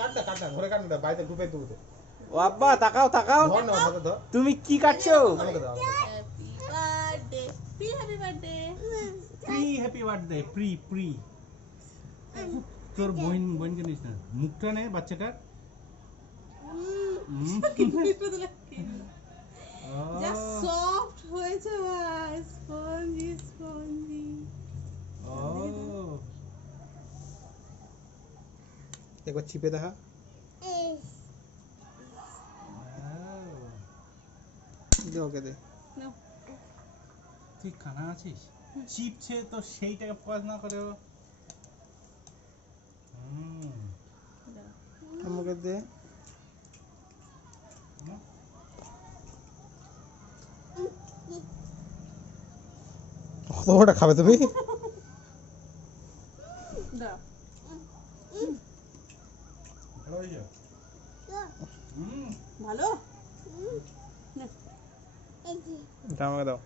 কাটটা কাটটা ধরে কাটটা বাইরে ডুবে দেবো। ও আব্বা তাকাও তাকাও, ধর না হাতে ধর। তুমি কি কাটছো? আমাকে দাও। Happy birthday happy birthday pre তোর বোনকে নিস না, মুখটা নে বাচ্চাটার। যা সফট হয়েছে ভাই, স্পঞ্জি স্পঞ্জি। একবার চিপে দেখা। দে ওকে দে। নাও তুই কানা আছিস, চিপছে তো সেইটাকে পজ না করে। আমাকে দে। কতটা খাবে তুমি? দাও ভালো হয়েছে। ভালো এটা আমাকে দাও।